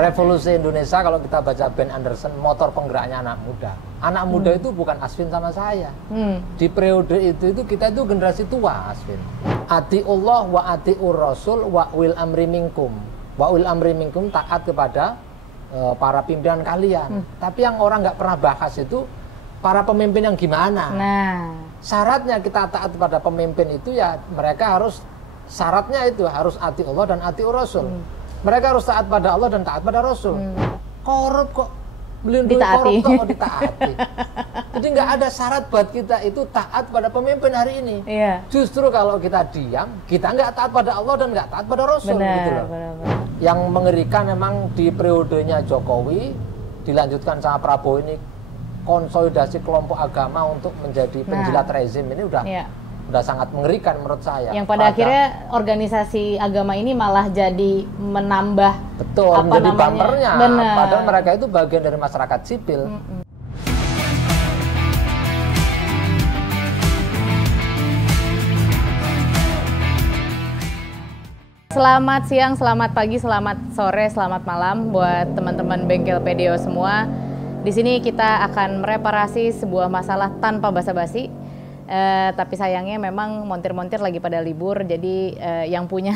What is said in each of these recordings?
Revolusi Indonesia kalau kita baca Ben Anderson, motor penggeraknya anak muda. Anak muda itu bukan Asvin sama saya. Di periode itu kita itu generasi tua, Asvin. Atiullah wa atiur rasul wa wil amri minkum. Wa wil amri minkum, taat kepada para pimpinan kalian. Tapi yang orang nggak pernah bahas itu para pemimpin yang gimana. Syaratnya kita taat kepada pemimpin itu ya mereka harus, syaratnya itu harus atiullah dan atiur rasul. Mereka harus taat pada Allah dan taat pada Rasul. Korup kok, melindungi korup kok ditaati. Jadi nggak ada syarat buat kita itu taat pada pemimpin hari ini. Justru kalau kita diam, kita nggak taat pada Allah dan nggak taat pada Rasul. Gitu loh. Yang mengerikan memang di periodenya Jokowi, dilanjutkan sama Prabowo ini, konsolidasi kelompok agama untuk menjadi penjilat rezim ini udah sangat mengerikan menurut saya. Yang pada akhirnya organisasi agama ini malah jadi menambah menjadi bumpernya. Padahal mereka itu bagian dari masyarakat sipil. Selamat siang, selamat pagi, selamat sore, selamat malam buat teman-teman Bengkel PDO semua. Di sini kita akan mereparasi sebuah masalah tanpa basa-basi. Tapi sayangnya memang montir-montir lagi pada libur, jadi yang punya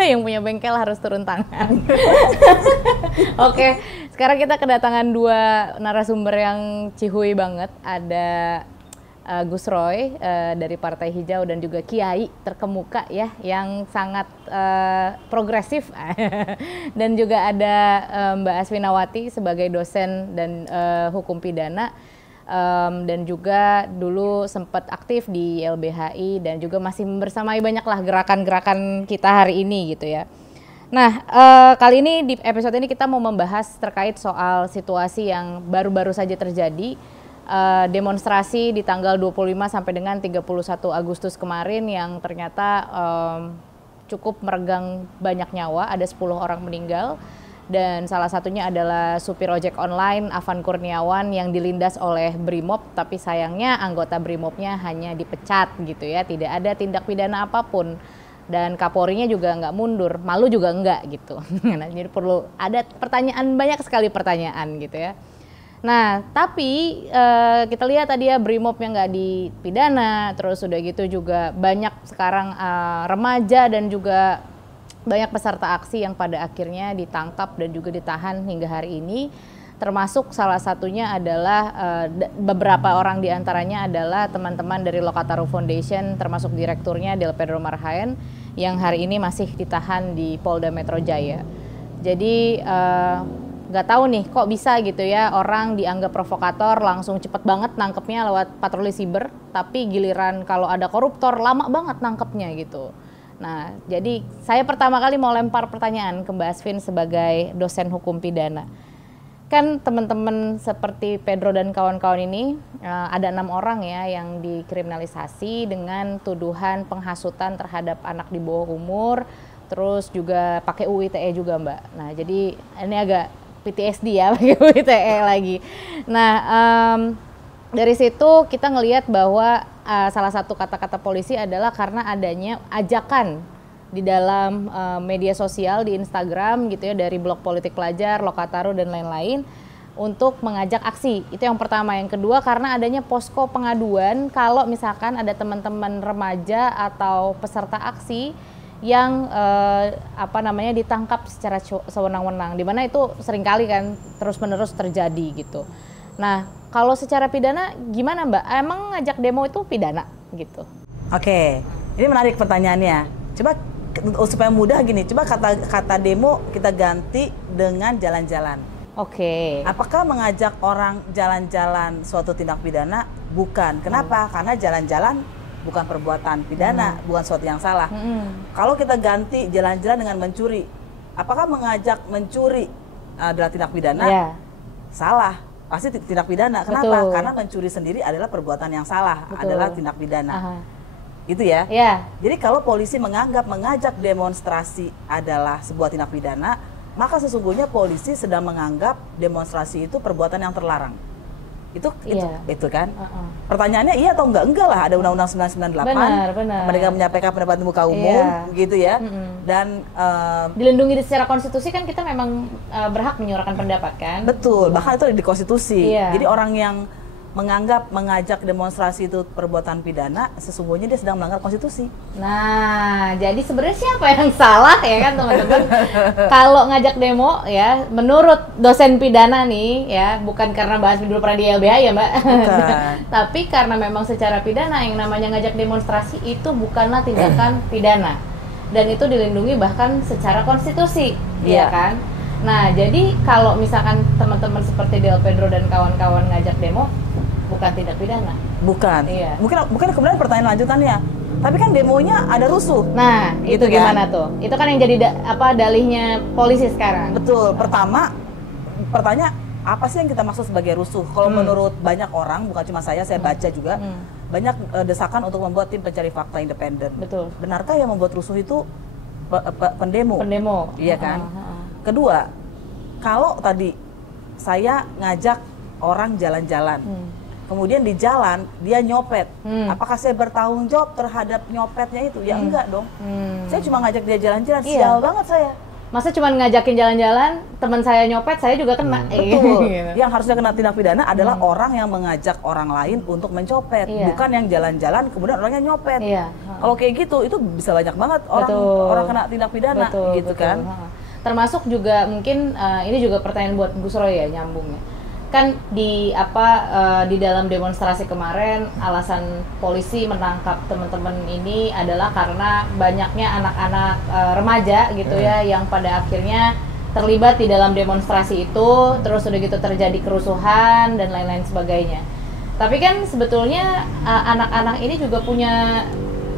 yang punya bengkel harus turun tangan. Oke, sekarang kita kedatangan dua narasumber yang cihuy banget. Ada Gus Roy dari Partai Hijau dan juga Kiai terkemuka ya, yang sangat progresif. Dan juga ada Mbak Asvinawati sebagai dosen dan hukum pidana. Dan juga dulu sempat aktif di LBHI dan juga masih bersamai banyaklah gerakan-gerakan kita hari ini gitu ya. Nah, kali ini di episode ini kita mau membahas terkait soal situasi yang baru-baru saja terjadi, demonstrasi di tanggal 25 sampai dengan 31 Agustus kemarin yang ternyata cukup meregang banyak nyawa, ada 10 orang meninggal. Dan salah satunya adalah supir ojek online Afan Kurniawan yang dilindas oleh Brimob, tapi sayangnya anggota Brimobnya hanya dipecat gitu ya, tidak ada tindak pidana apapun. Dan Kapolrinya juga nggak mundur, malu juga nggak gitu. Nah, jadi perlu ada pertanyaan, banyak sekali pertanyaan gitu ya. Nah, tapi kita lihat tadi ya Brimobnya nggak dipidana, terus udah gitu juga banyak sekarang remaja dan juga banyak peserta aksi yang pada akhirnya ditangkap dan juga ditahan hingga hari ini, termasuk salah satunya adalah beberapa orang diantaranya adalah teman-teman dari Lokataru Foundation, termasuk direkturnya Del Pedro Marhaen yang hari ini masih ditahan di Polda Metro Jaya. Jadi nggak tahu nih kok bisa gitu ya orang dianggap provokator langsung cepet banget nangkepnya lewat patroli siber, tapi giliran kalau ada koruptor lama banget nangkepnya gitu. Nah, jadi saya pertama kali mau lempar pertanyaan ke Mbak Asvin sebagai dosen hukum pidana. Kan teman-teman seperti Pedro dan kawan-kawan ini ada 6 orang ya yang dikriminalisasi dengan tuduhan penghasutan terhadap anak di bawah umur, terus juga pakai UU ITE juga Mbak. Nah, jadi ini agak PTSD ya pakai UU ITE lagi. Nah, dari situ kita ngelihat bahwa salah satu kata-kata polisi adalah karena adanya ajakan di dalam media sosial di Instagram gitu ya dari Blog Politik Pelajar, Lokataru dan lain-lain untuk mengajak aksi. Itu yang pertama. Yang kedua karena adanya posko pengaduan kalau misalkan ada teman-teman remaja atau peserta aksi yang ditangkap secara sewenang-wenang, di mana itu seringkali kan terus-menerus terjadi gitu. Nah, kalau secara pidana gimana Mbak? Emang ngajak demo itu pidana gitu? Oke, ini menarik pertanyaannya. Coba supaya mudah gini, coba kata demo kita ganti dengan jalan-jalan. Oke. Apakah mengajak orang jalan-jalan suatu tindak pidana? Bukan. Kenapa? Karena jalan-jalan bukan perbuatan pidana, bukan suatu yang salah. Kalau kita ganti jalan-jalan dengan mencuri, apakah mengajak mencuri adalah tindak pidana? Salah. Pasti tindak pidana. Kenapa? Betul. Karena mencuri sendiri adalah perbuatan yang salah, adalah tindak pidana. Itu ya? Jadi kalau polisi menganggap mengajak demonstrasi adalah sebuah tindak pidana, maka sesungguhnya polisi sedang menganggap demonstrasi itu perbuatan yang terlarang. Itu kan. Pertanyaannya iya atau enggak lah, ada Undang-Undang 998. Benar. Mereka menyampaikan pendapat di muka umum, gitu ya. Dan dilindungi secara konstitusi kan, kita memang berhak menyuarakan pendapat kan. Betul, bahkan itu di konstitusi. Iya. Jadi orang yang menganggap mengajak demonstrasi itu perbuatan pidana, sesungguhnya dia sedang melanggar konstitusi. Nah, jadi sebenarnya siapa yang salah ya kan teman-teman? Kalau ngajak demo ya, menurut dosen pidana nih ya, bukan karena bahas dulu pernah di LBH ya Mbak, tapi karena memang secara pidana yang namanya ngajak demonstrasi itu bukanlah tindakan pidana, dan itu dilindungi bahkan secara konstitusi, ya kan? Nah, jadi kalau misalkan teman-teman seperti Del Pedro dan kawan-kawan ngajak demo, bukan tindak pidana. Bukan. Iya. Mungkin kemudian pertanyaan lanjutannya, tapi kan demonya ada rusuh. Nah, gitu itu gimana tuh? Itu kan yang jadi dalihnya polisi sekarang. Betul. Pertama, pertanyaan apa sih yang kita maksud sebagai rusuh? Kalau menurut banyak orang, bukan cuma saya baca juga, banyak desakan untuk membuat tim pencari fakta independen. Betul. Benarkah yang membuat rusuh itu pendemo? Pendemo. Iya kan? Kedua, kalau tadi saya ngajak orang jalan-jalan, kemudian di jalan dia nyopet, apakah saya bertanggung jawab terhadap nyopetnya itu? Ya enggak dong. Saya cuma ngajak dia jalan-jalan, sial banget saya. Masa cuma ngajakin jalan-jalan, teman saya nyopet, saya juga kena. Betul. Yang harusnya kena tindak pidana adalah orang yang mengajak orang lain untuk mencopet, bukan yang jalan-jalan kemudian orangnya nyopet. Kalau kayak gitu, itu bisa banyak banget orang kena tindak pidana, gitu kan. Termasuk juga mungkin ini juga pertanyaan buat Gus Roy ya, nyambungnya. Kan di dalam demonstrasi kemarin, alasan polisi menangkap teman-teman ini adalah karena banyaknya anak-anak remaja gitu ya, yang pada akhirnya terlibat di dalam demonstrasi itu, terus udah gitu terjadi kerusuhan dan lain-lain sebagainya. Tapi kan sebetulnya anak-anak ini juga punya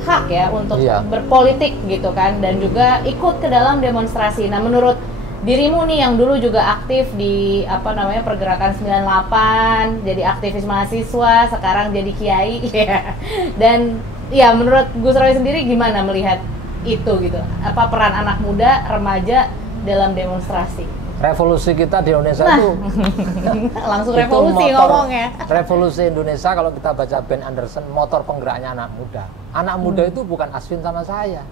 hak ya untuk berpolitik gitu kan, dan juga ikut ke dalam demonstrasi. Nah, menurut dirimu nih yang dulu juga aktif di pergerakan 98, jadi aktivis mahasiswa, sekarang jadi kiai, dan ya menurut Gus Roy sendiri gimana melihat itu gitu? Apa peran anak muda, remaja dalam demonstrasi? Revolusi kita di Indonesia itu langsung revolusi ngomongnya. Revolusi Indonesia kalau kita baca Ben Anderson, motor penggeraknya anak muda. Anak muda itu bukan Asvin sama saya.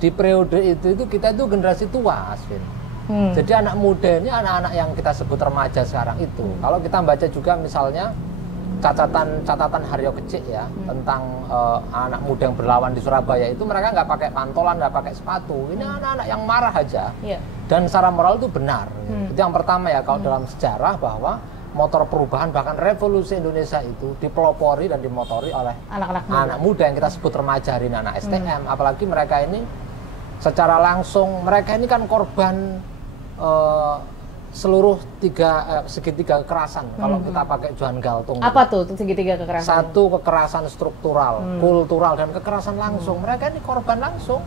Di periode itu kita itu generasi tua, Asvin. Jadi anak muda ini anak-anak yang kita sebut remaja sekarang itu. Kalau kita baca juga misalnya catatan Haryo Kecik ya, tentang anak muda yang berlawan di Surabaya itu, mereka nggak pakai pantolan, nggak pakai sepatu. Ini anak-anak yang marah aja. Dan secara moral itu benar. Itu yang pertama ya, kalau dalam sejarah bahwa motor perubahan bahkan revolusi Indonesia itu dipelopori dan dimotori oleh anak muda yang kita sebut remaja hari ini, anak STM. Apalagi mereka ini secara langsung, mereka ini kan korban seluruh segitiga kekerasan. Kalau kita pakai Johan Galtung. Apa tuh segitiga kekerasan? Satu, kekerasan struktural, kultural, dan kekerasan langsung. Mereka ini korban langsung.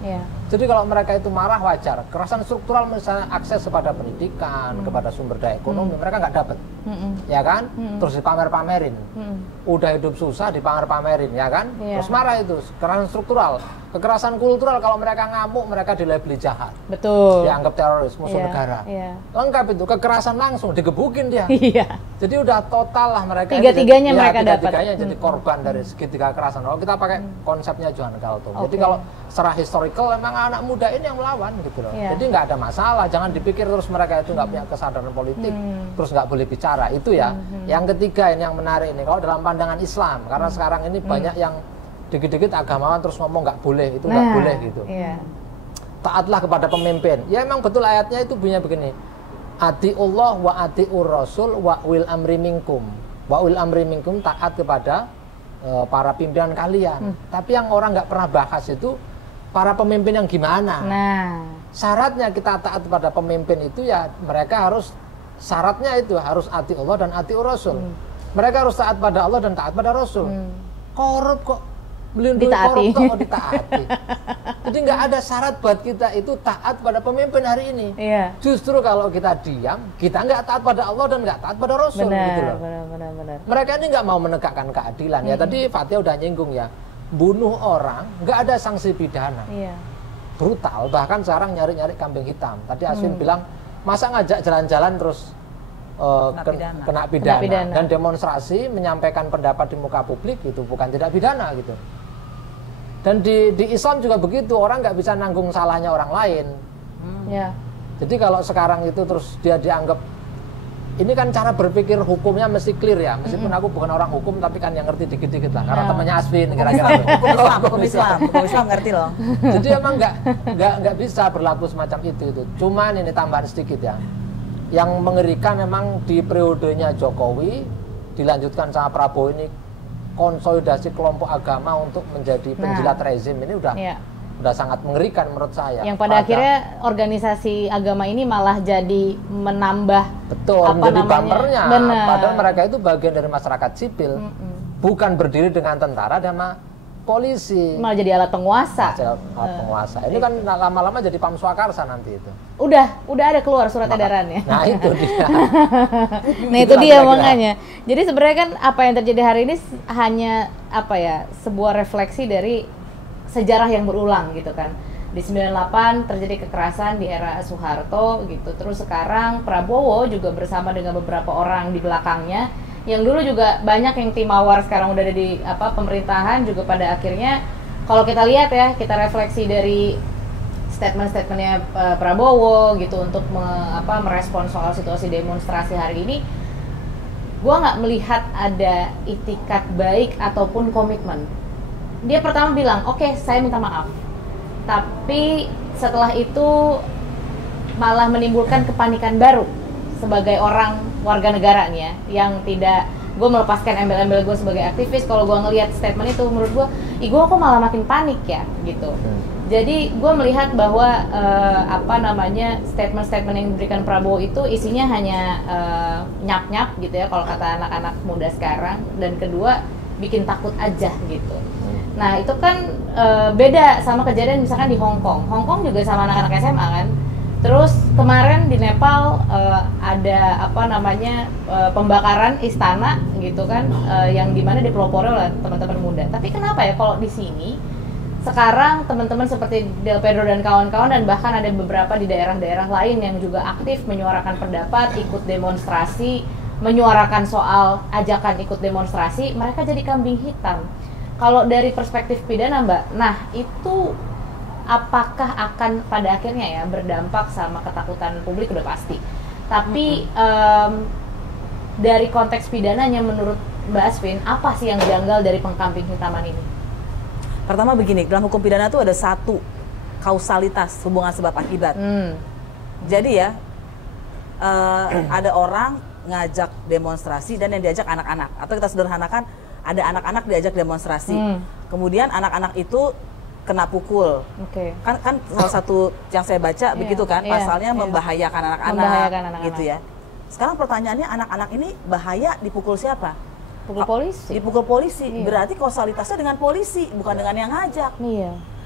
Jadi kalau mereka itu marah wajar. Kekerasan struktural misalnya akses kepada pendidikan, kepada sumber daya ekonomi, mereka nggak dapat. Ya kan? Terus dipamer-pamerin. Udah hidup susah dipamer-pamerin, ya kan? Terus marah itu. Kekerasan struktural. Kekerasan kultural, kalau mereka ngamuk, mereka dilabeli jahat. Betul. Dianggap teroris, musuh negara. Lengkap itu. Kekerasan langsung, digebukin dia. Jadi udah total lah mereka. Tiga-tiganya mereka dapat. Tiga-tiganya jadi korban dari segitiga kekerasan. Kalau kita pakai konsepnya Johan Galtung. Jadi kalau secara historical, memang anak muda ini yang melawan gitu loh. Jadi nggak ada masalah. Jangan dipikir terus mereka itu nggak punya kesadaran politik, terus nggak boleh bicara. Itu ya. Yang ketiga ini yang menarik ini, kalau dalam pandangan Islam, karena sekarang ini banyak yang dikit-dikit agamawan terus ngomong nggak boleh, itu nggak boleh gitu. Taatlah kepada pemimpin. Ya emang betul ayatnya itu bunyinya begini. Atiullah wa atiur rasul wa wil amri minkum. Wa wil amri minkum, taat kepada para pimpinan kalian. Tapi yang orang nggak pernah bahas itu para pemimpin yang gimana. Syaratnya kita taat kepada pemimpin itu ya mereka harus, syaratnya itu harus atiullah dan atiur rasul. Mereka harus taat pada Allah dan taat pada Rasul. Korup kok melindungi koruptor kok ditaati. Jadi nggak ada syarat buat kita itu taat pada pemimpin hari ini. Justru kalau kita diam, kita nggak taat pada Allah dan nggak taat pada Rasul. Gitu loh. Benar. Mereka ini nggak mau menegakkan keadilan ya. Tadi Fatia udah nyinggung ya, bunuh orang nggak ada sanksi pidana. Brutal. Bahkan sekarang nyari-nyari kambing hitam. Tadi Aswin bilang, masa ngajak jalan-jalan terus kena pidana. Dan demonstrasi menyampaikan pendapat di muka publik itu bukan tidak pidana gitu. Dan di Islam juga begitu, orang nggak bisa nanggung salahnya orang lain. Ya. Jadi kalau sekarang itu terus dia dianggap, ini kan cara berpikir hukumnya mesti clear ya, meskipun aku bukan orang hukum tapi kan yang ngerti dikit-dikit lah, karena temannya Asvin kira-kira. Hukum Islam ngerti loh. Jadi emang nggak bisa berlaku semacam itu. Cuman ini tambahan sedikit ya. Yang mengerikan memang di periodenya Jokowi dilanjutkan sama Prabowo ini konsolidasi kelompok agama untuk menjadi penjilat rezim ini udah sangat mengerikan menurut saya. Yang pada akhirnya organisasi agama ini malah jadi menambah menjadi bumpernya. Padahal mereka itu bagian dari masyarakat sipil, bukan berdiri dengan tentara dan polisi. Malah jadi alat penguasa. Ini kan lama-lama jadi Pam Swakarsa nanti itu. Udah ada keluar surat edarannya. Nah itu dia. Nah itu dia makanya. Jadi sebenarnya kan apa yang terjadi hari ini hanya sebuah refleksi dari sejarah yang berulang gitu kan. Di 98 terjadi kekerasan di era Soeharto gitu. Terus sekarang Prabowo juga bersama dengan beberapa orang di belakangnya yang dulu juga banyak yang tim mawar sekarang udah ada di pemerintahan juga pada akhirnya kalau kita lihat ya, kita refleksi dari statement-statementnya Prabowo gitu untuk merespon soal situasi demonstrasi hari ini, gua nggak melihat ada itikat baik ataupun komitmen. Dia pertama bilang, oke, saya minta maaf, tapi setelah itu malah menimbulkan kepanikan baru sebagai orang warga negara nih ya, yang tidak, gue melepaskan embel-embel gue sebagai aktivis. Kalau gue ngelihat statement itu, menurut gue, gue kok malah makin panik ya gitu. Jadi gue melihat bahwa statement-statement yang diberikan Prabowo itu isinya hanya nyap-nyap gitu ya, kalau kata anak-anak muda sekarang. Dan kedua, bikin takut aja gitu. Nah itu kan beda sama kejadian misalkan di Hong Kong. Hong Kong juga sama anak-anak SMA kan. Terus kemarin di Nepal ada pembakaran istana gitu kan, yang dimana dipelopori oleh teman-teman muda. Tapi kenapa ya kalau di sini sekarang teman-teman seperti Del Pedro dan kawan-kawan, dan bahkan ada beberapa di daerah-daerah lain yang juga aktif menyuarakan pendapat, ikut demonstrasi, menyuarakan soal ajakan ikut demonstrasi, mereka jadi kambing hitam. Kalau dari perspektif pidana Mbak, nah itu apakah akan pada akhirnya ya berdampak sama ketakutan publik udah pasti. Tapi dari konteks pidananya menurut Mbak Asvin, apa sih yang janggal dari pengkambing hitaman ini? Pertama begini, dalam hukum pidana itu ada satu kausalitas, hubungan sebab akibat. Jadi ya ada orang ngajak demonstrasi dan yang diajak anak-anak, atau kita sederhanakan ada anak-anak diajak demonstrasi. Kemudian anak-anak itu kena pukul. Kan salah satu yang saya baca begitu kan, pasalnya membahayakan anak-anak gitu ya. Sekarang pertanyaannya, anak-anak ini bahaya dipukul siapa? Dipukul polisi. Berarti kausalitasnya dengan polisi, bukan dengan yang ngajak.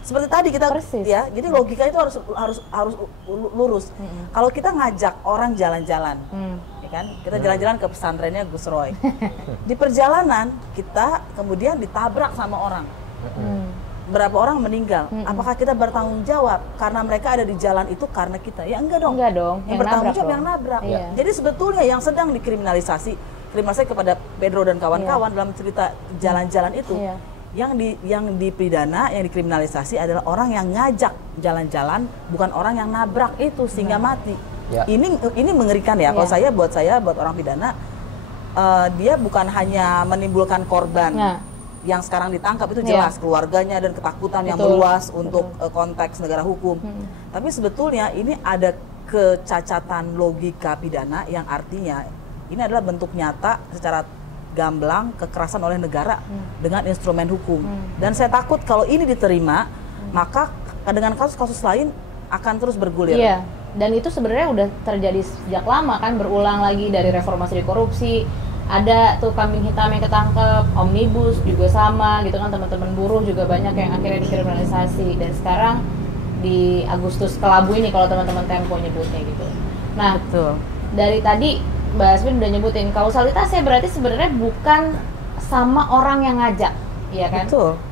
Seperti tadi kita ya, jadi logika itu harus lurus. Kalau kita ngajak orang jalan-jalan, ya kan? Kita jalan-jalan ke pesantrennya Gus Roy. Di perjalanan kita kemudian ditabrak sama orang. Berapa orang meninggal? Apakah kita bertanggung jawab karena mereka ada di jalan itu karena kita? Ya enggak dong. Yang bertanggung jawab yang nabrak. Jadi sebetulnya yang sedang dikriminalisasi kepada Pedro dan kawan-kawan dalam cerita jalan-jalan itu, yang dipidana, yang dikriminalisasi adalah orang yang ngajak jalan-jalan, bukan orang yang nabrak itu sehingga mati. Ini mengerikan ya. Kalau buat orang pidana, dia bukan hanya menimbulkan korban yang sekarang ditangkap, itu jelas keluarganya dan ketakutan yang meluas untuk konteks negara hukum. Tapi sebetulnya ini ada kecacatan logika pidana yang artinya ini adalah bentuk nyata secara gamblang kekerasan oleh negara dengan instrumen hukum. Dan saya takut kalau ini diterima, maka dengan kasus-kasus lain akan terus bergulir. Dan itu sebenarnya udah terjadi sejak lama kan, berulang lagi dari reformasi di korupsi. Ada tuh kambing hitam yang ketangkep, omnibus juga sama gitu kan, teman-teman buruh juga banyak yang akhirnya dikriminalisasi. Dan sekarang di Agustus Kelabu ini kalau teman-teman Tempo nyebutnya gitu. Nah, dari tadi Mbak Asvin udah nyebutin kausalitasnya, berarti sebenarnya bukan sama orang yang ngajak, ya kan?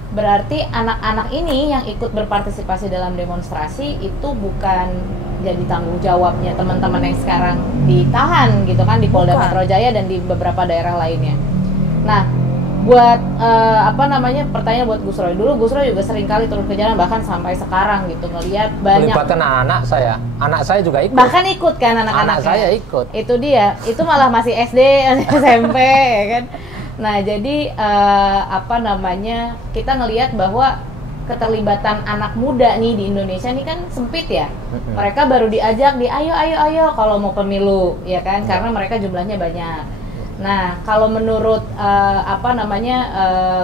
Berarti anak-anak ini yang ikut berpartisipasi dalam demonstrasi itu bukan jadi tanggung jawabnya teman-teman yang sekarang ditahan gitu kan di Polda Metro Jaya dan di beberapa daerah lainnya. Nah, buat pertanyaan buat Gus Roy. Dulu Gus Roy juga sering kali turun ke jalan, bahkan sampai sekarang gitu ngelihat banyak. Melibatkan anak saya juga ikut. Bahkan ikut kan anak-anaknya. Anak saya ikut. Itu dia, itu malah masih SD, SMP ya kan. Nah jadi kita ngelihat bahwa keterlibatan anak muda nih di Indonesia nih kan sempit ya. Mereka baru diajak ayo kalau mau pemilu ya kan, karena mereka jumlahnya banyak. Nah kalau menurut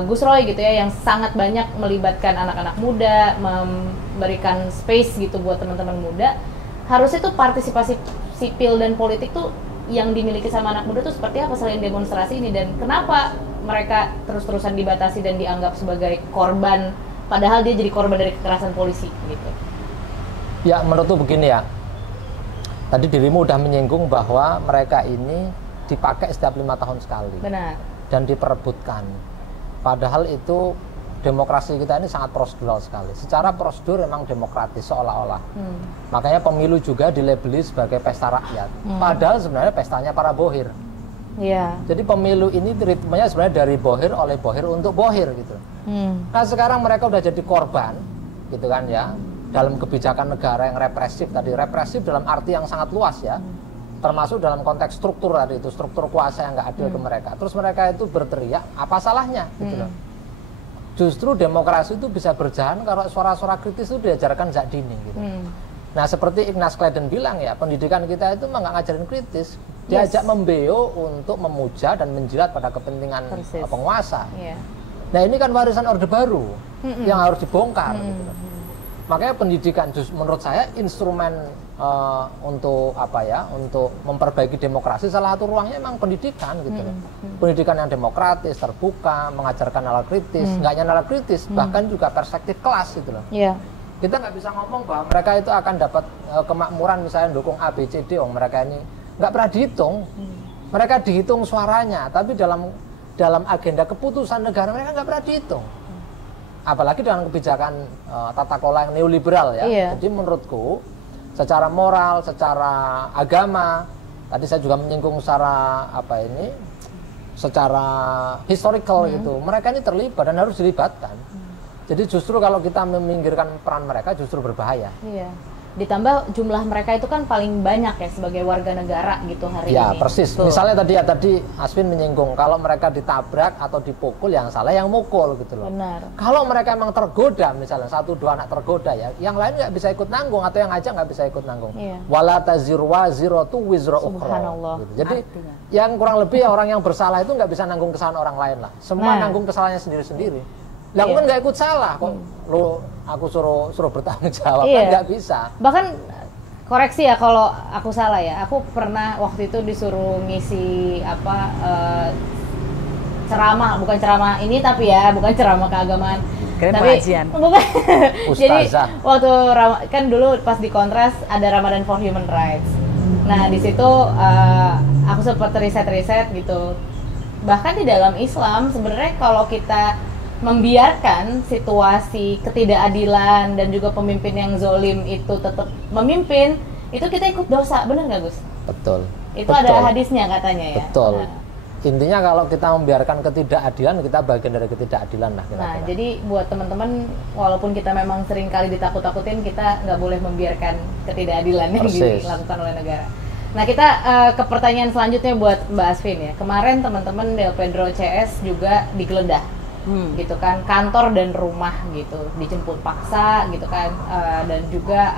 Gus Roy gitu ya, yang sangat banyak melibatkan anak-anak muda, memberikan space gitu buat teman-teman muda, harusnya tuh partisipasi sipil dan politik tuh yang dimiliki sama anak muda tuh seperti apa selain demonstrasi ini, dan kenapa mereka terus-terusan dibatasi dan dianggap sebagai korban padahal dia jadi korban dari kekerasan polisi gitu? Ya menurutku begini ya, tadi dirimu udah menyinggung bahwa mereka ini dipakai setiap 5 tahun sekali. Benar. Dan diperebutkan, padahal itu demokrasi kita ini sangat prosedural sekali. Secara prosedur memang demokratis seolah-olah. Makanya pemilu juga dilabeli sebagai pesta rakyat. Padahal sebenarnya pestanya para bohir. Yeah. Jadi pemilu ini ritmenya sebenarnya dari bohir oleh bohir untuk bohir gitu. Nah sekarang mereka udah jadi korban, gitu kan ya, dalam kebijakan negara yang represif tadi. Represif dalam arti yang sangat luas ya. Termasuk dalam konteks struktur tadi itu, struktur kuasa yang nggak adil ke mereka. Terus mereka itu berteriak, apa salahnya gitu loh. Justru demokrasi itu bisa berjalan kalau suara-suara kritis itu diajarkan sejak dini gitu. Nah seperti Ignaz Kleiden bilang ya, pendidikan kita itu memang nggak ngajarin kritis, diajak membeo untuk memuja dan menjilat pada kepentingan penguasa. Nah ini kan warisan Orde Baru yang harus dibongkar gitu loh. Makanya pendidikan menurut saya instrumen untuk untuk memperbaiki demokrasi, salah satu ruangnya memang pendidikan gitu loh. Pendidikan yang demokratis, terbuka, mengajarkan nalar kritis, nggak hanya nalar kritis, bahkan juga perspektif kelas gitu loh. Kita nggak bisa ngomong bahwa mereka itu akan dapat kemakmuran misalnya dukung A, B, C, D, mereka ini nggak pernah dihitung. Mereka dihitung suaranya, tapi dalam agenda keputusan negara mereka nggak pernah dihitung. Apalagi dengan kebijakan tata kelola yang neoliberal ya. Jadi menurutku secara moral, secara agama, tadi saya juga menyinggung secara secara historical gitu. Mereka ini terlibat dan harus dilibatkan. Jadi justru kalau kita meminggirkan peran mereka justru berbahaya. Ditambah jumlah mereka itu kan paling banyak ya sebagai warga negara gitu hari ini. Ya persis. Betul. Misalnya tadi Aswin menyinggung kalau mereka ditabrak atau dipukul, yang salah yang mukul gitu loh. Benar. Kalau mereka emang tergoda, misalnya 1-2 anak tergoda ya, yang lain nggak bisa ikut nanggung atau yang ngajak nggak bisa ikut nanggung. Wala taziru waziratu wizra ukhra. Gitu. Jadi yang kurang lebih ya orang yang bersalah itu nggak bisa nanggung kesalahan orang lain lah. Semua nanggung kesalahannya sendiri-sendiri. Lah aku kan nggak ikut salah kok, aku suruh bertanggung jawab kan nggak bisa. Bahkan koreksi ya kalau aku salah ya, aku pernah waktu itu disuruh ngisi ceramah, bukan ceramah ini tapi ya bukan ceramah keagamaan, tapi bukan. Jadi waktu kan dulu pas di Kontras ada Ramadan for Human Rights. Nah di situ aku sempat riset gitu. Bahkan di dalam Islam sebenarnya kalau kita membiarkan situasi ketidakadilan dan juga pemimpin yang zolim itu tetap memimpin, itu kita ikut dosa, benar nggak Gus? Betul. Itu betul. Ada hadisnya katanya ya. Betul. Nah. Intinya kalau kita membiarkan ketidakadilan, kita bagian dari ketidakadilan lah. Nah, jadi buat teman-teman, walaupun kita memang sering kali ditakut-takutin, kita nggak boleh membiarkan ketidakadilan yang dilakukan oleh negara. Nah kita ke pertanyaan selanjutnya buat Mbak Asvin ya. Kemarin teman-teman Del Pedro CS juga digeledah. Gitu kan, kantor dan rumah gitu, dijemput paksa gitu kan, dan juga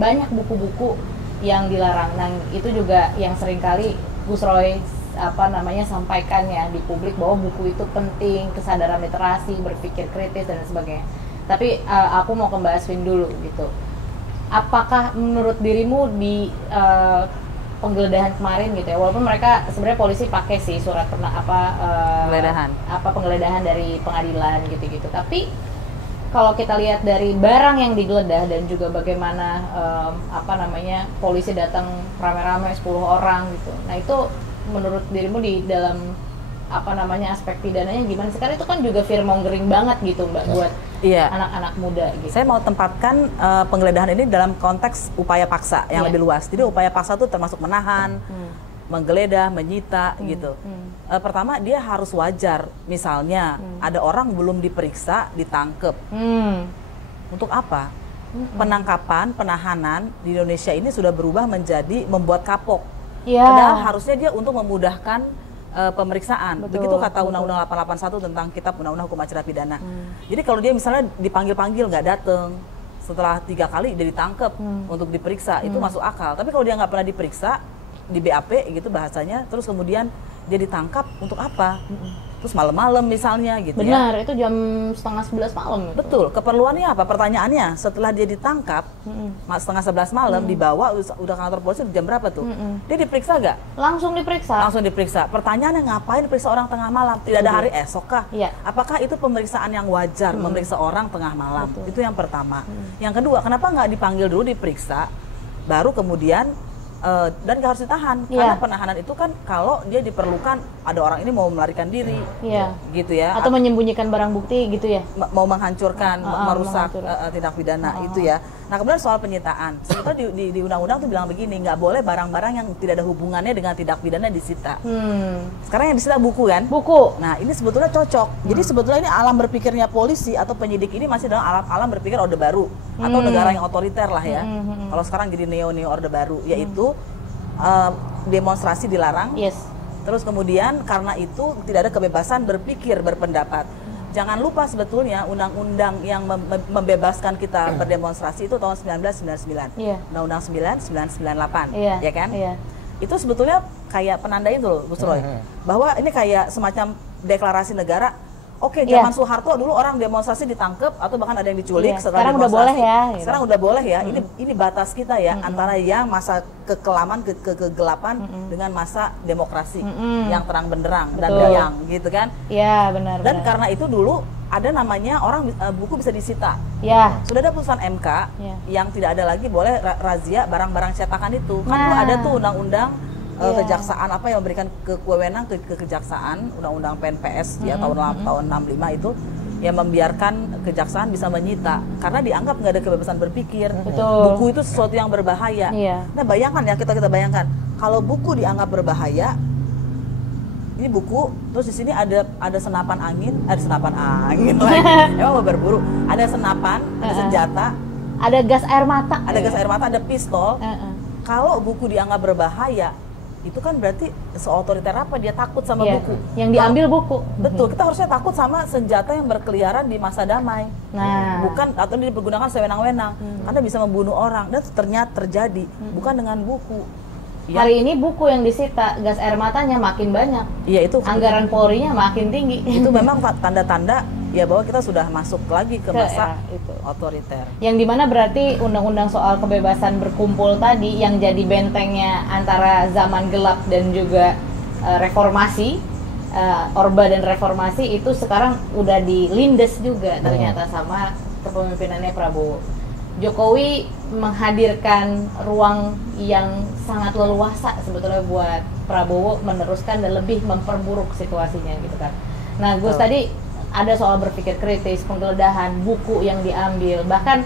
banyak buku-buku yang dilarang. Nah itu juga yang seringkali Gus Roy sampaikan ya di publik bahwa buku itu penting, kesadaran literasi, berpikir kritis dan sebagainya. Tapi aku mau ke Mbak Asvin dulu gitu. Apakah menurut dirimu di penggeledahan kemarin gitu ya, walaupun mereka sebenarnya polisi pakai sih surat penggeledahan dari pengadilan gitu-gitu, tapi kalau kita lihat dari barang yang digeledah dan juga bagaimana polisi datang rame-rame 10 orang gitu, nah itu menurut dirimu di dalam apa namanya aspek pidananya gimana sih? Karena itu kan juga fearmongering banget gitu Mbak buat anak-anak muda gitu. Saya mau tempatkan penggeledahan ini dalam konteks upaya paksa yang lebih luas. Jadi upaya paksa itu termasuk menahan, menggeledah, menyita gitu. Pertama dia harus wajar. Misalnya ada orang belum diperiksa, ditangkep. Untuk apa? Penangkapan, penahanan di Indonesia ini sudah berubah menjadi membuat kapok. Padahal harusnya dia untuk memudahkan pemeriksaan. Begitu kata Undang-Undang 881 tentang Kitab Undang-Undang Hukum Acara Pidana. Jadi kalau dia misalnya dipanggil-panggil nggak datang, setelah 3 kali dia ditangkap untuk diperiksa, itu masuk akal. Tapi kalau dia nggak pernah diperiksa, di BAP gitu bahasanya, terus kemudian dia ditangkap untuk apa? Terus malam-malam misalnya gitu. Benar, itu jam 10:30 malam. Betul, keperluannya apa? Pertanyaannya, setelah dia ditangkap, 10:30 malam, dibawa, udah kantor polisi jam berapa tuh? Dia diperiksa nggak? Langsung diperiksa. Langsung diperiksa. Pertanyaannya, ngapain periksa orang tengah malam? Tidak ada hari esok kah? Apakah itu pemeriksaan yang wajar, memeriksa orang tengah malam? Itu yang pertama. Yang kedua, kenapa nggak dipanggil dulu, diperiksa, baru kemudian dan gak harus ditahan, karena penahanan itu kan kalau dia diperlukan, ada orang ini mau melarikan diri, gitu ya, atau menyembunyikan barang bukti gitu ya, mau menghancurkan, merusak tindak pidana itu ya. Nah kemudian soal penyitaan, sebetulnya di undang-undang tuh bilang begini, nggak boleh barang-barang yang tidak ada hubungannya dengan tindak pidana disita. Sekarang yang disita buku kan? Buku. Nah ini sebetulnya cocok. Jadi sebetulnya ini alam berpikirnya polisi atau penyidik ini masih dalam alam berpikir Orde Baru atau negara yang otoriter lah ya. Kalau sekarang jadi neo Orde Baru, yaitu demonstrasi dilarang. Terus kemudian karena itu tidak ada kebebasan berpikir, berpendapat. Jangan lupa sebetulnya undang-undang yang membebaskan kita berdemonstrasi itu tahun 1999. Undang-undang 9, 998, ya kan? Itu sebetulnya kayak penanda itu loh, Gus Roy. Bahwa ini kayak semacam deklarasi negara. Oke, zaman Soeharto dulu orang demonstrasi ditangkap atau bahkan ada yang diculik setelah sekarang udah boleh ya. Sekarang udah boleh ya. Ini batas kita ya antara yang masa kekelaman, kegelapan dengan masa demokrasi yang terang benderang dan riang gitu kan. Iya, benar. Dan karena itu dulu ada namanya orang buku bisa disita. Sudah ada putusan MK yang tidak ada lagi boleh razia barang-barang cetakan itu. Kan dulu ada tuh undang-undang kejaksaan apa yang memberikan kewenangan ke kejaksaan, undang-undang PNPS ya tahun 65 itu yang membiarkan kejaksaan bisa menyita karena dianggap nggak ada kebebasan berpikir. Buku itu sesuatu yang berbahaya. Nah bayangkan ya, kita bayangkan kalau buku dianggap berbahaya, ini buku terus di sini ada senapan angin lagi. Emang mau berburu, ada senapan, ada senjata, ada gas air mata, ada pistol. Kalau buku dianggap berbahaya, itu kan berarti seotoriter apa dia takut sama buku yang diambil buku. Betul, kita harusnya takut sama senjata yang berkeliaran di masa damai, bukan atau dipergunakan sewenang-wenang karena bisa membunuh orang. Dan ternyata terjadi bukan dengan buku. Hari ini buku yang disita, gas air matanya makin banyak. Itu anggaran Polri-nya makin tinggi. Itu memang tanda-tanda ya bahwa kita sudah masuk lagi ke masa itu otoriter. Yang dimana berarti undang-undang soal kebebasan berkumpul tadi yang jadi bentengnya antara zaman gelap dan juga reformasi, Orba dan reformasi itu sekarang udah dilindes juga ternyata sama kepemimpinannya Prabowo. Jokowi menghadirkan ruang yang sangat leluasa sebetulnya buat Prabowo meneruskan dan lebih memperburuk situasinya gitu kan. Nah Gus tadi ada soal berpikir kritis, penggeledahan, buku yang diambil, bahkan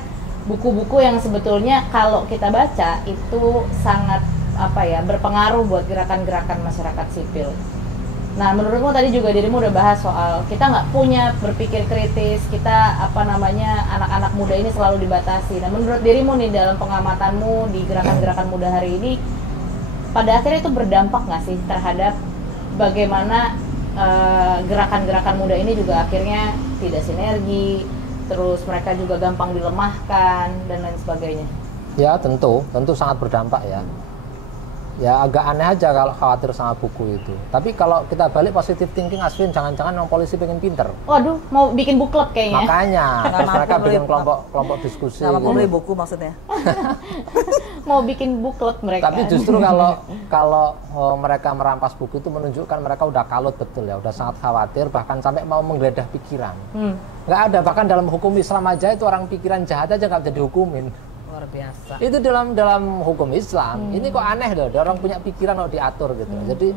buku-buku yang sebetulnya kalau kita baca itu sangat berpengaruh buat gerakan-gerakan masyarakat sipil. Nah menurutmu tadi juga dirimu udah bahas soal kita nggak punya berpikir kritis, kita anak-anak muda ini selalu dibatasi. Nah menurut dirimu nih dalam pengamatanmu di gerakan-gerakan muda hari ini, pada akhirnya itu berdampak nggak sih terhadap bagaimana gerakan-gerakan muda ini juga akhirnya tidak sinergi, terus mereka juga gampang dilemahkan dan lain sebagainya? Ya tentu sangat berdampak ya. Ya agak aneh aja kalau khawatir sama buku itu. Tapi kalau kita balik positive thinking, Aswin, jangan-jangan yang polisi pengen pinter. Waduh, mau bikin book club kayaknya. Makanya, terus mereka bikin kelompok diskusi. Nggak mau beli buku maksudnya? Mau bikin book club mereka. Tapi justru kalau mereka merampas buku itu menunjukkan mereka udah kalut betul ya, udah sangat khawatir, bahkan sampai mau menggeledah pikiran. Nggak ada, bahkan dalam hukum Islam aja itu orang pikiran jahat aja nggak bisa dihukumin. Luar biasa. Itu dalam hukum Islam. Ini kok aneh loh, orang punya pikiran kok diatur gitu. Jadi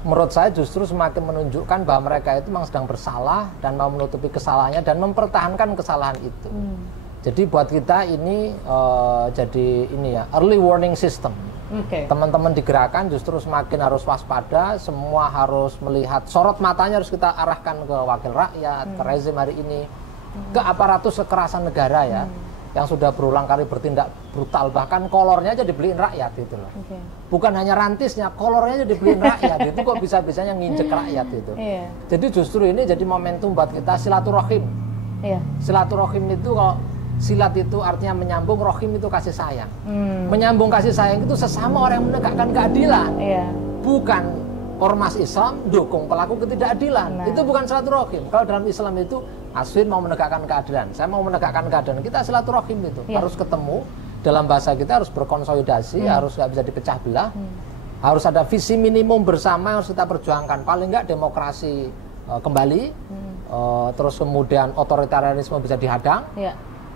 menurut saya justru semakin menunjukkan bahwa mereka itu memang sedang bersalah dan mau menutupi kesalahannya dan mempertahankan kesalahan itu. Jadi buat kita ini jadi ini ya, early warning system. Teman-teman digerakkan justru semakin harus waspada, semua harus melihat, sorot matanya harus kita arahkan ke wakil rakyat, ke rezim hari ini, ke aparatus kekerasan negara ya, yang sudah berulang kali bertindak brutal, bahkan kolornya aja dibeliin rakyat gitu loh. Bukan hanya rantisnya, kolornya aja dibeliin rakyat, itu kok bisa-bisanya nginjek rakyat itu. Jadi justru ini jadi momentum buat kita silaturahim. Silaturahim itu kalau silat itu artinya menyambung, rohim itu kasih sayang. Menyambung kasih sayang itu sesama orang yang menegakkan keadilan. Bukan ormas Islam dukung pelaku ketidakadilan. Itu bukan silaturahim. Kalau dalam Islam itu Aswin mau menegakkan keadilan, saya mau menegakkan keadilan. Kita silaturahim itu harus ketemu. Dalam bahasa kita harus berkonsolidasi, harus nggak bisa dipecah belah. Harus ada visi minimum bersama yang harus kita perjuangkan. Paling nggak demokrasi kembali, terus kemudian otoritarianisme bisa dihadang.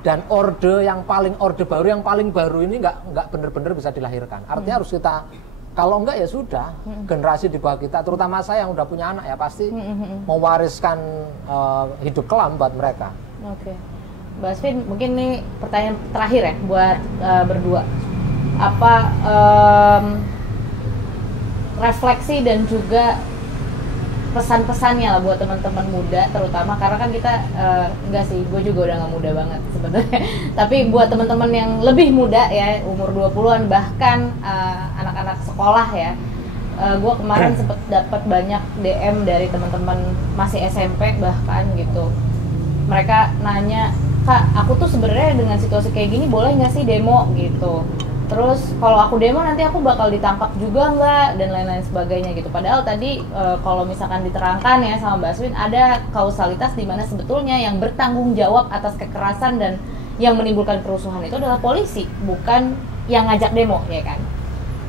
Dan orde baru yang paling baru ini nggak benar-benar bisa dilahirkan. Artinya harus kita, kalau enggak ya sudah, generasi di bawah kita, terutama saya yang udah punya anak ya pasti mewariskan hidup kelam buat mereka. Mbak Asvin, mungkin ini pertanyaan terakhir ya buat berdua. Apa refleksi dan juga pesan-pesannya lah buat teman-teman muda, terutama karena kan kita enggak sih, gue juga udah nggak muda banget sebenarnya. Tapi buat teman-teman yang lebih muda ya, umur 20-an bahkan anak-anak sekolah ya, gue kemarin sempet dapat banyak DM dari teman-teman masih SMP bahkan gitu. Mereka nanya, Kak, aku tuh sebenarnya dengan situasi kayak gini boleh nggak sih demo gitu? Terus kalau aku demo nanti aku bakal ditangkap juga nggak dan lain-lain sebagainya gitu. Padahal tadi kalau misalkan diterangkan ya sama Mbak Aswin, ada kausalitas di mana sebetulnya yang bertanggung jawab atas kekerasan dan yang menimbulkan kerusuhan itu adalah polisi, bukan yang ngajak demo ya kan.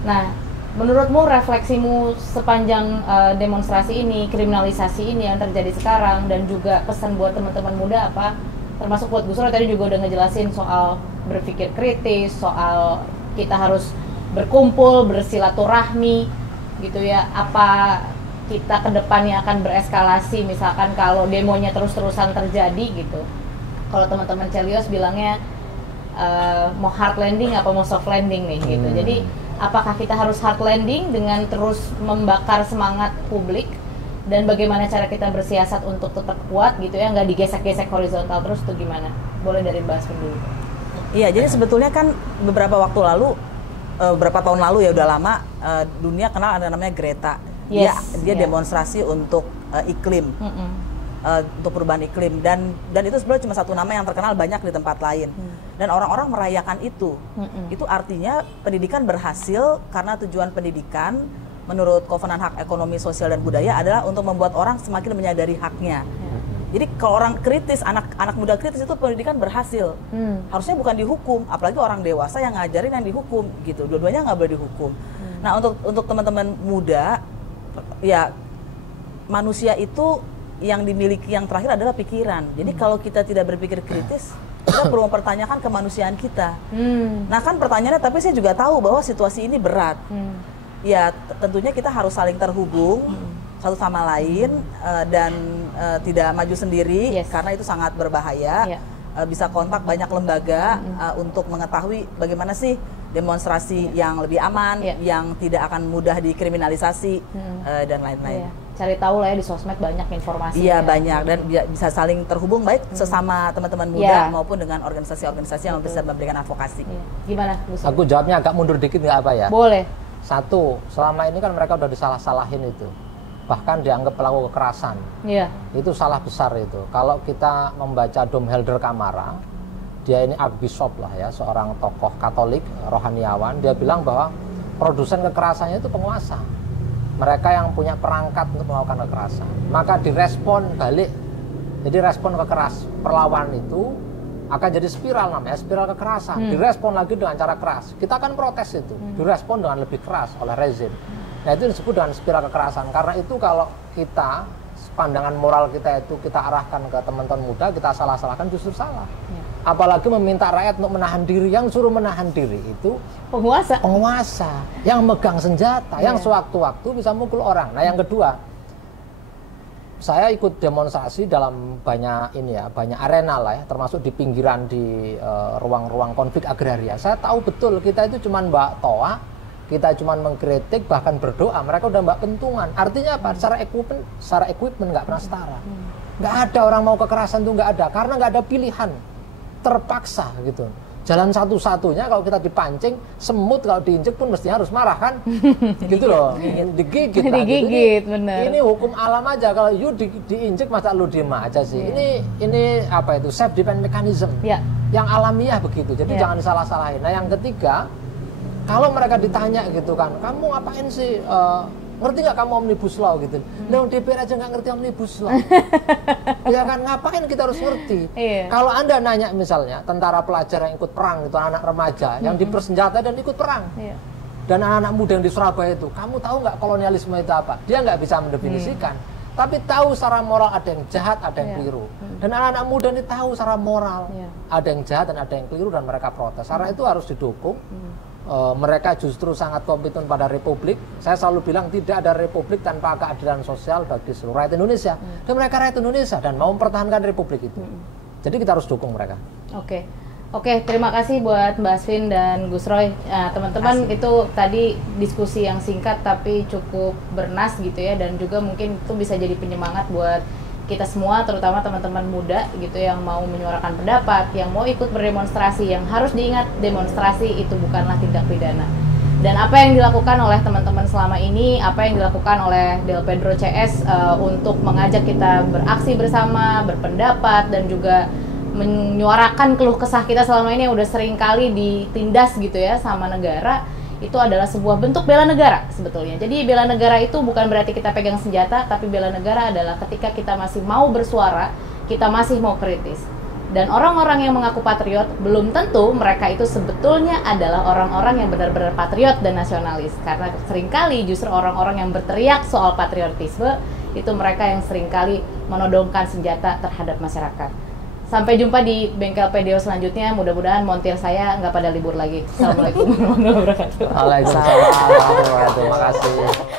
Nah, menurutmu refleksimu sepanjang demonstrasi ini, kriminalisasi ini yang terjadi sekarang, dan juga pesan buat teman-teman muda apa? Termasuk buat Gus Roy tadi juga udah ngejelasin soal berpikir kritis, soal kita harus berkumpul, bersilaturahmi gitu ya. Apa kita ke depannya akan bereskalasi misalkan kalau demonya terus-terusan terjadi gitu. Kalau teman-teman Celios bilangnya mau hard landing apa mau soft landing nih gitu. Jadi apakah kita harus hard landing dengan terus membakar semangat publik, dan bagaimana cara kita bersiasat untuk tetap kuat gitu ya, nggak digesek-gesek horizontal terus tuh gimana? Boleh dari Mbak Aswin dulu. Iya, jadi sebetulnya kan beberapa waktu lalu, beberapa tahun lalu ya udah lama, dunia kenal ada namanya Greta. Dia demonstrasi untuk iklim, untuk perubahan iklim, dan itu sebenarnya cuma satu nama yang terkenal, banyak di tempat lain. Dan orang-orang merayakan itu. Itu artinya pendidikan berhasil karena tujuan pendidikan menurut Kovenan Hak Ekonomi, Sosial dan Budaya adalah untuk membuat orang semakin menyadari haknya. Jadi kalau orang kritis, anak muda kritis itu pendidikan berhasil. Harusnya bukan dihukum, apalagi orang dewasa yang ngajarin yang dihukum gitu. Dua-duanya nggak boleh dihukum. Nah, untuk teman-teman muda, ya manusia itu yang dimiliki yang terakhir adalah pikiran. Jadi kalau kita tidak berpikir kritis, kita perlu mempertanyakan kemanusiaan kita. Nah kan pertanyaannya, tapi saya juga tahu bahwa situasi ini berat. Ya tentunya kita harus saling terhubung satu sama lain, dan tidak maju sendiri, karena itu sangat berbahaya. Bisa kontak banyak lembaga untuk mengetahui bagaimana sih demonstrasi yang lebih aman, yang tidak akan mudah dikriminalisasi, dan lain-lain. Cari tahu lah ya, di sosmed banyak informasi. Iya banyak, dan bisa saling terhubung baik sesama teman-teman muda maupun dengan organisasi-organisasi yang bisa memberikan advokasi. Gimana? Aku jawabnya agak mundur dikit nggak apa ya? Boleh. Satu, selama ini kan mereka udah disalah-salahin itu, bahkan dianggap pelaku kekerasan. Itu salah besar itu. Kalau kita membaca Dom Helder Kamara, dia ini archbishop lah ya, seorang tokoh Katolik rohaniawan, dia bilang bahwa produsen kekerasannya itu penguasa, mereka yang punya perangkat untuk melakukan kekerasan. Maka direspon balik, jadi respon perlawan itu akan jadi spiral, namanya spiral kekerasan. Direspon lagi dengan cara keras, kita akan protes itu, direspon dengan lebih keras oleh rezim. Nah itu disebut dengan spiral kekerasan. Karena itu kalau kita, pandangan moral kita itu kita arahkan ke teman-teman muda, kita salah-salahkan justru salah. apalagi meminta rakyat untuk menahan diri. Yang suruh menahan diri itu penguasa yang megang senjata, yang sewaktu-waktu bisa mukul orang. Nah, yang kedua, saya ikut demonstrasi dalam banyak banyak arena lah ya, termasuk di pinggiran, di ruang-ruang konflik agraria. Saya tahu betul kita itu cuma mbak toa, kita cuma mengkritik, bahkan berdoa. Mereka udah mbak pentungan. Artinya apa? Secara equipment nggak pernah setara. Nggak ada orang mau kekerasan itu, nggak ada, karena nggak ada pilihan, terpaksa gitu. Jalan satu-satunya kalau kita dipancing, semut kalau diinjek pun mestinya harus marah kan, gitu loh, digigit. Digigit, bener. Ini hukum alam aja, kalau you diinjek masa lu diem aja sih. Ini apa itu, self defense mechanism, yang alamiah begitu. Jadi jangan disalah-salahin. Nah, yang ketiga, kalau mereka ditanya gitu kan, kamu ngapain sih? Ngerti nggak kamu omnibus law gitu? Nah, DPR aja nggak ngerti omnibus law. Ya kan, ngapain kita harus ngerti? Kalau Anda nanya misalnya tentara pelajar yang ikut perang itu, anak remaja yang dipersenjatai dan ikut perang, dan anak-anak muda yang di Surabaya itu, kamu tahu nggak kolonialisme itu apa? Dia nggak bisa mendefinisikan, tapi tahu secara moral ada yang jahat, ada yang keliru. Dan anak-anak muda ini tahu secara moral ada yang jahat dan ada yang keliru, dan mereka protes. Karena itu harus didukung. Mereka justru sangat kompeten pada republik. Saya selalu bilang tidak ada republik tanpa keadilan sosial bagi seluruh rakyat Indonesia. Dan mereka rakyat Indonesia dan mau mempertahankan republik itu. Jadi kita harus dukung mereka. Oke, terima kasih buat Mbak Asvin dan Gus Roy. Teman-teman, itu tadi diskusi yang singkat tapi cukup bernas gitu ya, dan juga mungkin itu bisa jadi penyemangat buat kita semua, terutama teman-teman muda gitu yang mau menyuarakan pendapat, yang mau ikut berdemonstrasi. Yang harus diingat, demonstrasi itu bukanlah tindak pidana. Dan apa yang dilakukan oleh teman-teman selama ini, apa yang dilakukan oleh Del Pedro CS untuk mengajak kita beraksi bersama, berpendapat, dan juga menyuarakan keluh kesah kita selama ini yang udah sering kali ditindas gitu ya sama negara, itu adalah sebuah bentuk bela negara sebetulnya. Jadi bela negara itu bukan berarti kita pegang senjata, tapi bela negara adalah ketika kita masih mau bersuara, kita masih mau kritis. Dan orang-orang yang mengaku patriot, belum tentu mereka itu sebetulnya adalah orang-orang yang benar-benar patriot dan nasionalis. Karena seringkali justru orang-orang yang berteriak soal patriotisme, itu mereka yang seringkali menodongkan senjata terhadap masyarakat. Sampai jumpa di Bengkel PDO selanjutnya. Mudah-mudahan montir saya nggak pada libur lagi. Assalamualaikum warahmatullahi wabarakatuh. Waalaikumsalam warahmatullahi wabarakatuh. Terima kasih.